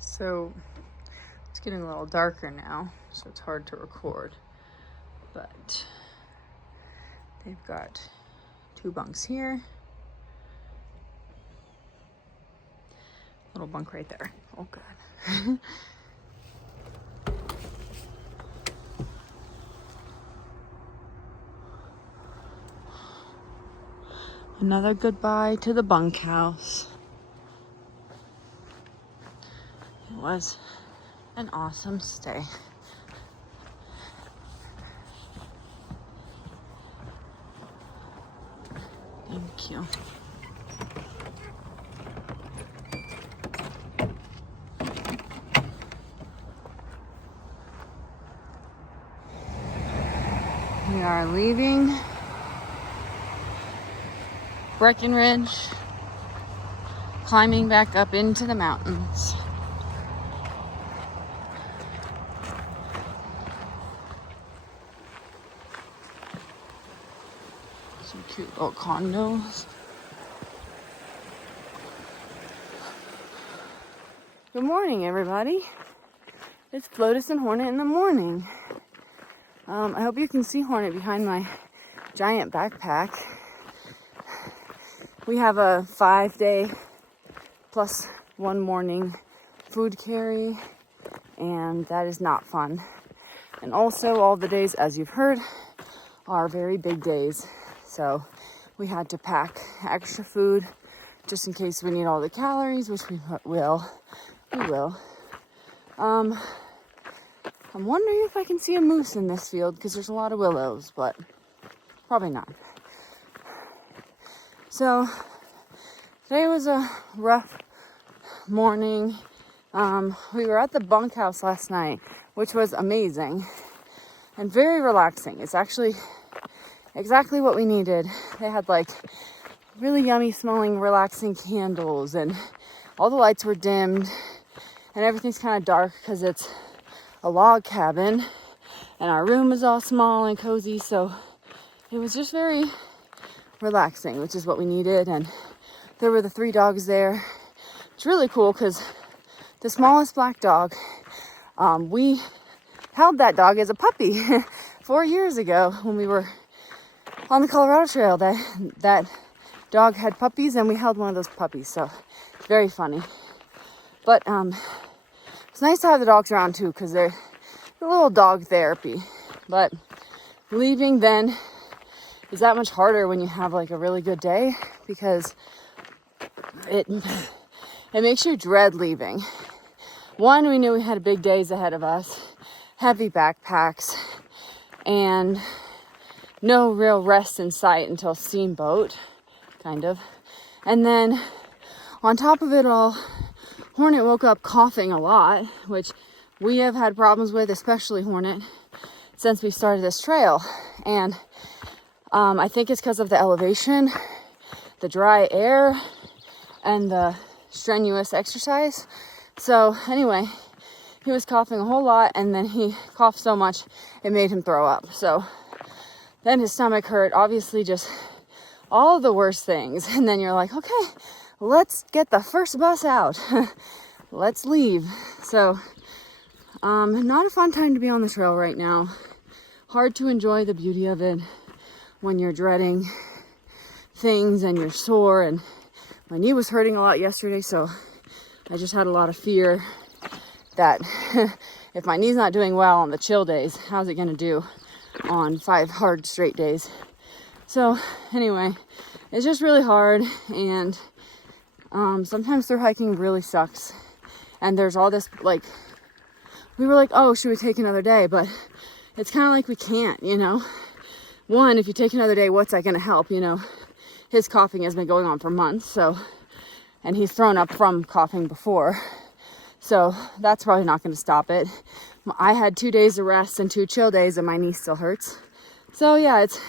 So it's getting a little darker now, so it's hard to record. But they've got 2 bunks here. Little bunk right there. Oh God. Another goodbye to the bunkhouse. It was an awesome stay. Thank you. We are leaving Breckenridge, climbing back up into the mountains. Some cute little condos. Good morning, everybody. It's Flotus and Hornet in the morning. I hope you can see Hornet behind my giant backpack. We have a 5-day plus 1 morning food carry, and that is not fun. And also all the days, as you've heard, are very big days. So we had to pack extra food just in case we need all the calories, which we will. We will. I'm wondering if I can see a moose in this field because there's a lot of willows, but probably not. So today was a rough morning. We were at the Bunk House last night, which was amazing and very relaxing. It's actually exactly what we needed. They had like really yummy smelling, relaxing candles, and all the lights were dimmed, and everything's kind of dark because it's a log cabin, and our room is all small and cozy. So it was just very relaxing, which is what we needed. And there were the 3 dogs there. It's really cool because the smallest black dog, we held that dog as a puppy 4 years ago when we were on the Colorado Trail. That dog had puppies, and we held one of those puppies. So it's very funny. But it's nice to have the dogs around too, because they're a little dog therapy. But leaving then is that much harder when you have like a really good day, because it makes you dread leaving. One, we knew we had big days ahead of us, heavy backpacks, and no real rest in sight until Steamboat, kind of. And then on top of it all, Hornet woke up coughing a lot, which we have had problems with, especially Hornet, since we started this trail. And I think it's because of the elevation, the dry air, and the strenuous exercise. So anyway, he was coughing a whole lot, and then he coughed so much it made him throw up. So then his stomach hurt, obviously just all of the worst things. And then you're like, okay, let's get the first bus out. Let's leave. So not a fun time to be on the trail right now. Hard to enjoy the beauty of it when you're dreading things and you're sore. And my knee was hurting a lot yesterday, so I just had a lot of fear that if my knee's not doing well on the chill days, how's it gonna do on 5 hard straight days? So anyway, it's just really hard, and sometimes through hiking really sucks. And there's all this, like, we were like, oh, should we take another day? But it's kind of like we can't, you know. One, if you take another day, what's that going to help? You know, his coughing has been going on for months, so, and he's thrown up from coughing before. So that's probably not going to stop it. I had 2 days of rest and 2 chill days, and my knee still hurts. So yeah, it's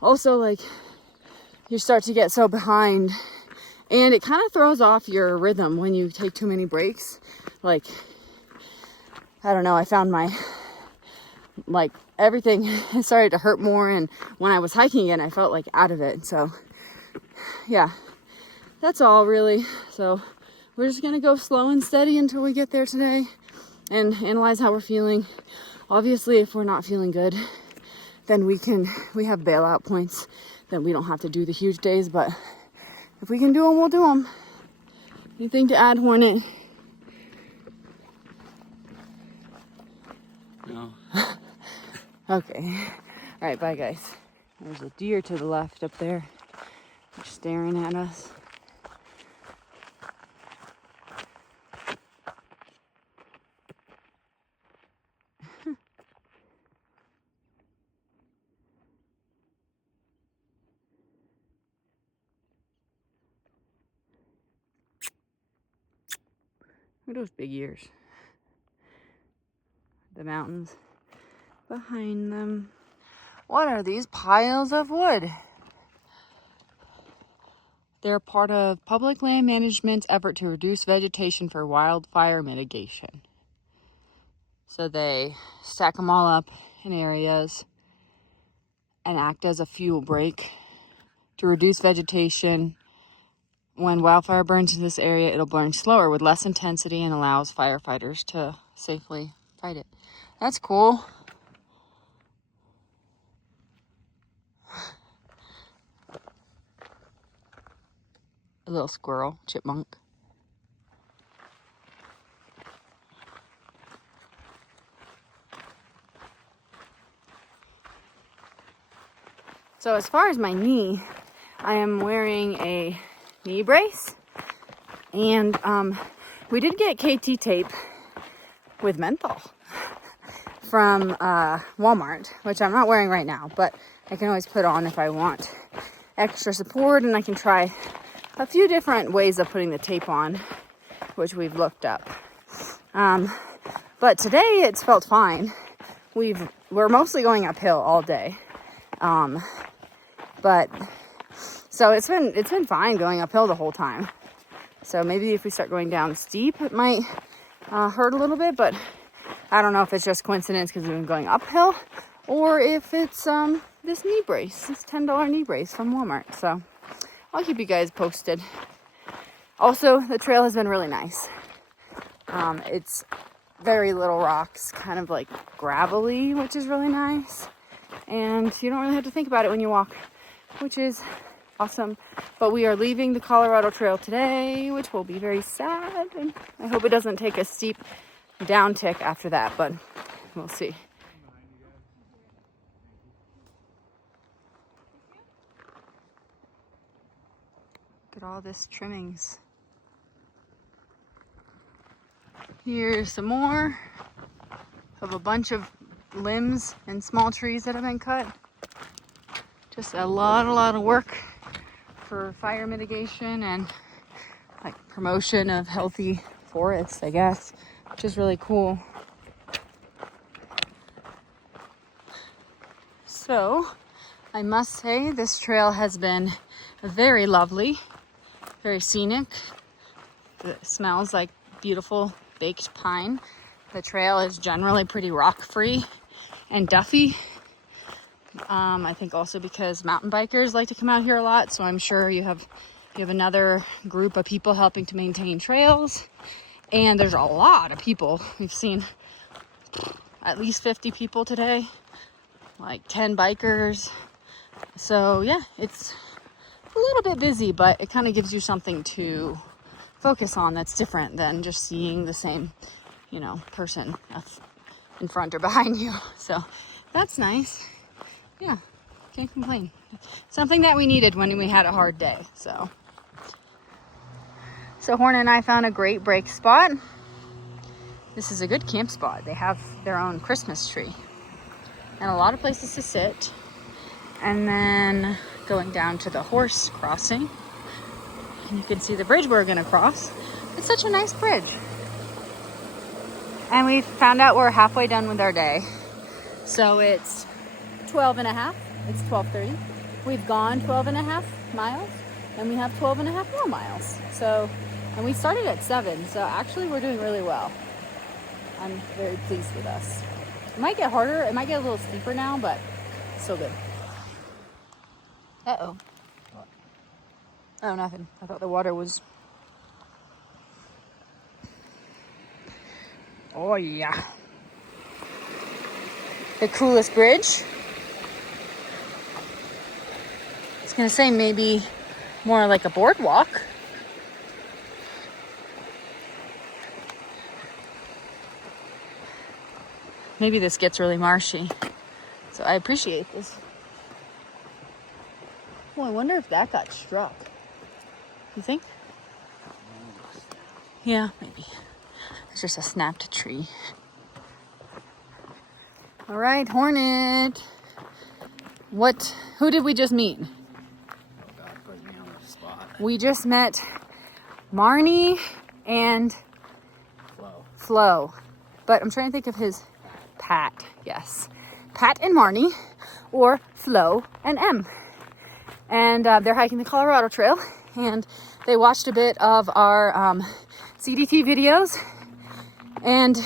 also like you start to get so behind, and it kind of throws off your rhythm when you take too many breaks. Like, I don't know, I found my, like, everything started to hurt more, and when I was hiking again, I felt like out of it. So yeah, that's all really. So we're just gonna go slow and steady until we get there today and analyze how we're feeling. Obviously, if we're not feeling good, then we have bailout points that we don't have to do the huge days, but if we can do them, we'll do them. Anything to add, Hornet? No. Okay. All right, bye guys. There's a deer to the left up there, just staring at us. Look at those big ears. The mountains behind them. What are these piles of wood? They're part of public land management's effort to reduce vegetation for wildfire mitigation. So they stack them all up in areas and act as a fuel break to reduce vegetation. When wildfire burns in this area, it'll burn slower with less intensity and allows firefighters to safely fight it. That's cool. A little squirrel, chipmunk. So as far as my knee, I am wearing a knee brace, and we did get KT tape with menthol from Walmart, which I'm not wearing right now, but I can always put on if I want extra support, and I can try a few different ways of putting the tape on, which we've looked up. But today it's felt fine. We're mostly going uphill all day. But so it's been fine going uphill the whole time. So maybe if we start going down steep, it might hurt a little bit, but I don't know if it's just coincidence because we've been going uphill, or if it's this knee brace, this $10 knee brace from Walmart. So I'll keep you guys posted. Also, the trail has been really nice. It's very little rocks, kind of like gravelly, which is really nice. And you don't really have to think about it when you walk, which is awesome. But we are leaving the Colorado Trail today, which will be very sad. And I hope it doesn't take a steep downtick after that, but we'll see. Look at all this trimmings. Here's some more of a bunch of limbs and small trees that have been cut. Just a lot of work for fire mitigation and like promotion of healthy forests, I guess, which is really cool. So I must say this trail has been very lovely, very scenic. It smells like beautiful baked pine. The trail is generally pretty rock-free and duffy. I think also because mountain bikers like to come out here a lot, so I'm sure you have another group of people helping to maintain trails. And there's a lot of people. We've seen at least 50 people today, like 10 bikers. So yeah, it's a little bit busy, but it kind of gives you something to focus on that's different than just seeing the same, person in front or behind you. So that's nice. Yeah, can't complain. Something that we needed when we had a hard day. So Horn and I found a great break spot. This is a good camp spot. They have their own Christmas tree and a lot of places to sit. And then going down to the horse crossing, and you can see the bridge we're gonna cross. It's such a nice bridge. And we found out we're halfway done with our day. So it's 12 and a half. It's 12:30. We've gone 12 and a half miles, and we have 12 and a half more miles. So, and we started at 7. So actually we're doing really well. I'm very pleased with us. It might get harder. It might get a little steeper now, but still good. Uh-oh. Oh, nothing. I thought the water was... Oh yeah. The coolest bridge. I was gonna say maybe more like a boardwalk. Maybe this gets really marshy. So I appreciate this. Oh, I wonder if that got struck. You think? Yeah, maybe. It's just a snapped tree. All right, Hornet. Who did we just meet? Oh God, put me on the spot. We just met Marnie and Flo. But I'm trying to think of his Pat. Yes. Pat and Marnie, or Flo and M. And they're hiking the Colorado Trail. And they watched a bit of our CDT videos. And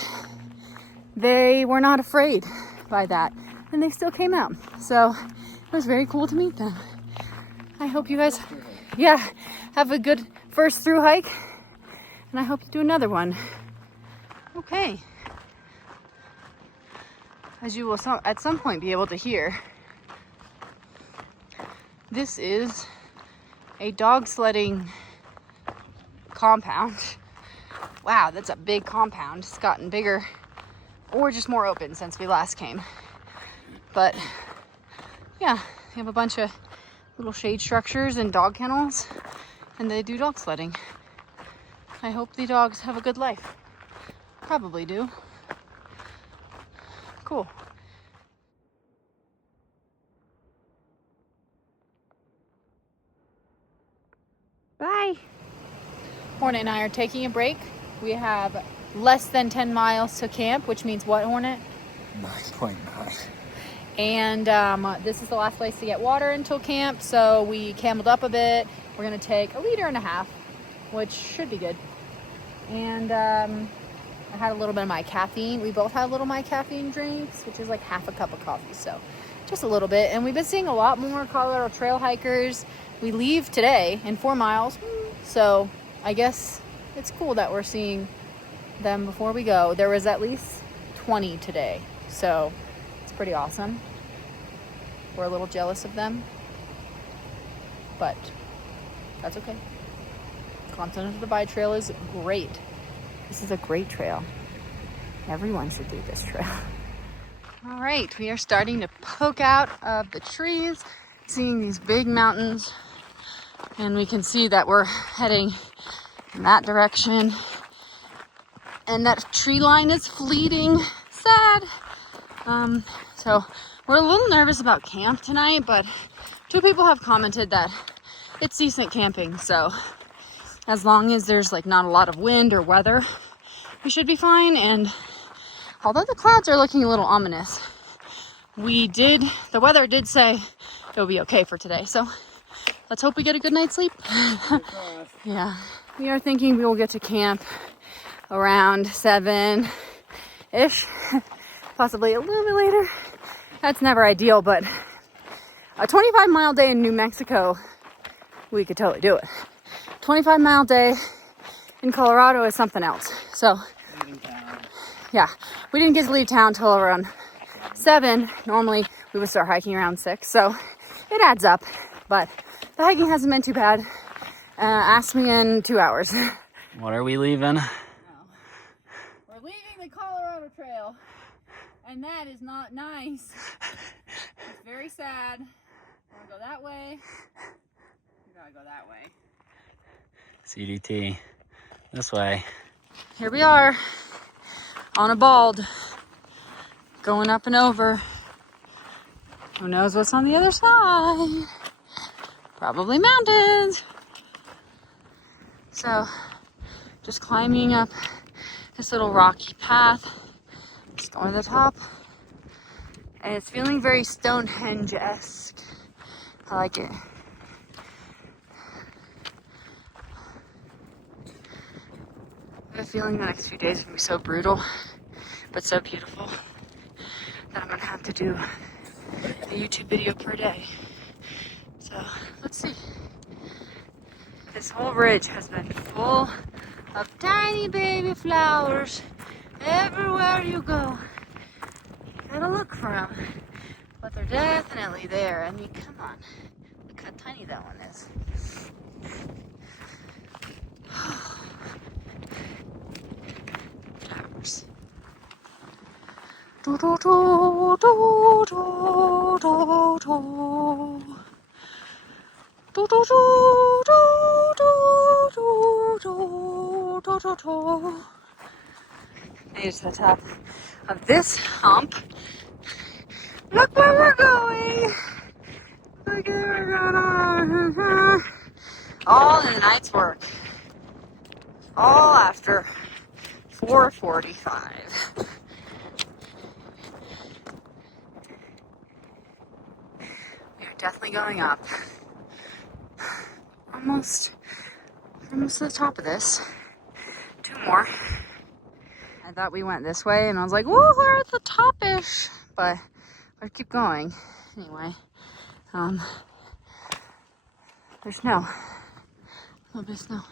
they were not afraid by that. And they still came out. So it was very cool to meet them. I hope you guys, have a good first through hike. And I hope you do another one. Okay. As you will at some point be able to hear, this is a dog sledding compound. Wow, that's a big compound. It's gotten bigger or just more open since we last came. But yeah, they have a bunch of little shade structures and dog kennels, and they do dog sledding. I hope the dogs have a good life. Probably do. Cool. Bye. Hornet and I are taking a break. We have less than 10 miles to camp, which means what, Hornet? 9.9. And this is the last place to get water until camp, so we cameled up a bit. We're gonna take 1.5 liters, which should be good. And I had a little bit of my caffeine. We both had a little of my caffeine drinks, which is like half a cup of coffee, so just a little bit. And we've been seeing a lot more Colorado Trail hikers. We leave today in 4 miles, so I guess it's cool that we're seeing them before we go. There was at least 20 today, so it's pretty awesome. We're a little jealous of them, but that's okay. Continental Divide Trail is great. This is a great trail. Everyone should do this trail. All right, we are starting to poke out of the trees, seeing these big mountains, and we can see that we're heading in that direction. And that tree line is fleeting. Sad. So we're a little nervous about camp tonight, but 2 people have commented that it's decent camping, so as long as there's like not a lot of wind or weather, we should be fine. And although the clouds are looking a little ominous, the weather did say it'll be okay for today. So let's hope we get a good night's sleep. Yeah. We are thinking we will get to camp around 7-ish, possibly a little bit later. That's never ideal, but a 25-mile day in New Mexico, we could totally do it. 25-mile day in Colorado is something else. So, yeah, we didn't get to leave town till around 7. Normally, we would start hiking around 6. So, it adds up. But the hiking hasn't been too bad. Ask me in 2 hours. What are we leaving? We're leaving the Colorado Trail. And that is not nice. It's very sad. We're gonna go that way. We gotta go that way. CDT. This way. Here we are on a bald, going up and over. Who knows what's on the other side? Probably mountains. So, just climbing up this little rocky path. Just going to the top. And it's feeling very Stonehenge-esque. I like it. I have a feeling the next few days are going to be so brutal, but so beautiful, that I'm going to have to do a YouTube video per day. So, let's see. This whole ridge has been full of tiny baby flowers Everywhere you go, you gotta look for them. But they're definitely there. I mean, come on. Look how tiny that one is. Towers. Do do do do do do do. Do do do do do do do do do. Made it to the top of this hump. Look where we're going. Look at where we're going. All in the night's work. All after 4:45. We are definitely going up. Almost to the top of this. 2 more. I thought we went this way, and I was like, "Whoa, we're at the top-ish," but let's keep going. Anyway, there's snow. A little bit of snow.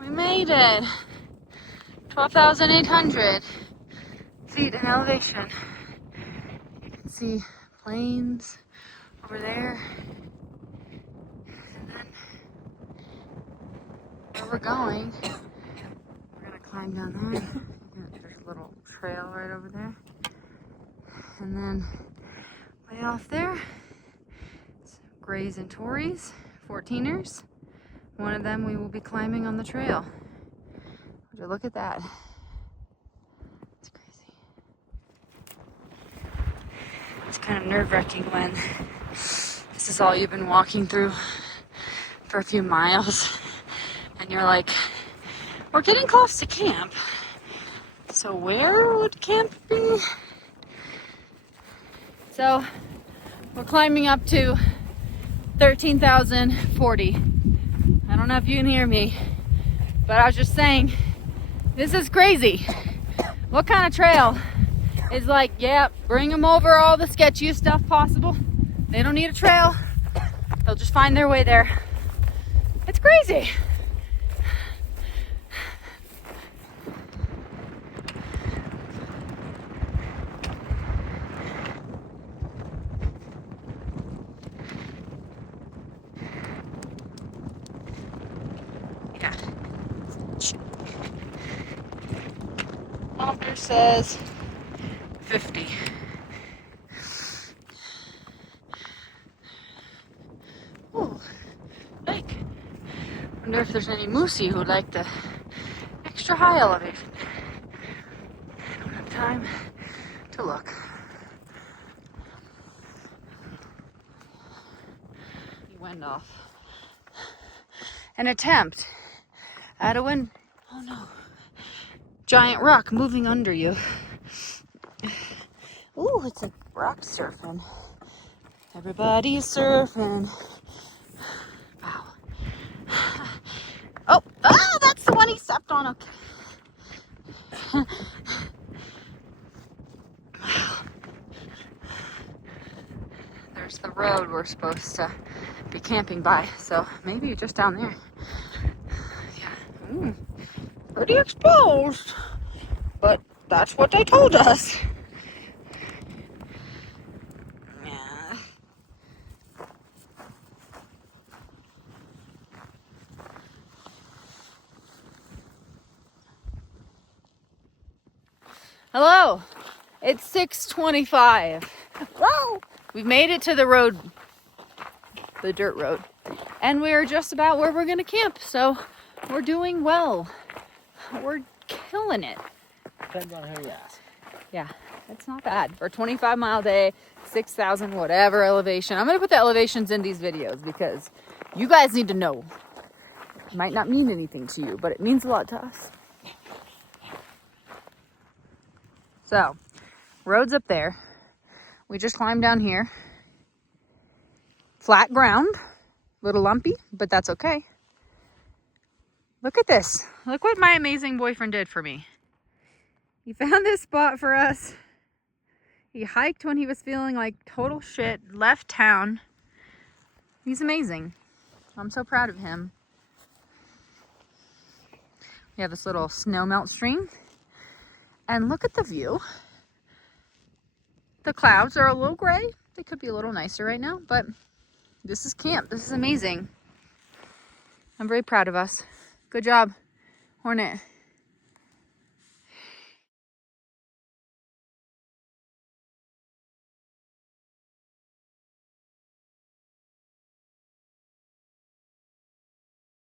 We made it. 12,800 feet in elevation. You can see plains over there. And then where we're going, we're gonna climb down there. There's a little trail right over there. And then way off there, Grays and Tories, 14ers. One of them we will be climbing on the trail. Would you look at that? It's crazy. It's kind of nerve-wracking when this is all you've been walking through for a few miles and you're like, we're getting close to camp. So where would camp be? So we're climbing up to 13,040. I don't know if you can hear me, but I was just saying, this is crazy. What kind of trail is like, yeah, bring them over all the sketchiest stuff possible. They don't need a trail. They'll just find their way there. It's crazy. Yeah. Bumper says 50. Ooh, lake. Wonder if there's any moosey who like the extra high elevation. I don't have time to look. He went off. An attempt at a wind. Oh no. Giant rock moving under you. Ooh, it's a rock surfing. Everybody's surfing. Wow. Oh, that's the one he stepped on. Okay. There's the road we're supposed to be camping by, so maybe you're just down there. Yeah. Pretty exposed, but that's what they told us. Yeah. Hello, it's 6:25. Whoa! We've made it to the road, the dirt road, and we're just about where we're gonna camp, so we're doing well. We're killing it. Depends on who you ask. Yeah, it's not bad for a 25-mile day, 6,000 whatever elevation. I'm gonna put the elevations in these videos because you guys need to know. It might not mean anything to you, but it means a lot to us. So, road's up there. We just climbed down here. Flat ground, a little lumpy, but that's okay. Look at this. Look what my amazing boyfriend did for me. He found this spot for us. He hiked when he was feeling like total shit, left town. He's amazing. I'm so proud of him. We have this little snow melt stream. And look at the view. The clouds are a little gray. They could be a little nicer right now, but this is camp. This is amazing. I'm very proud of us. Good job, Hornet.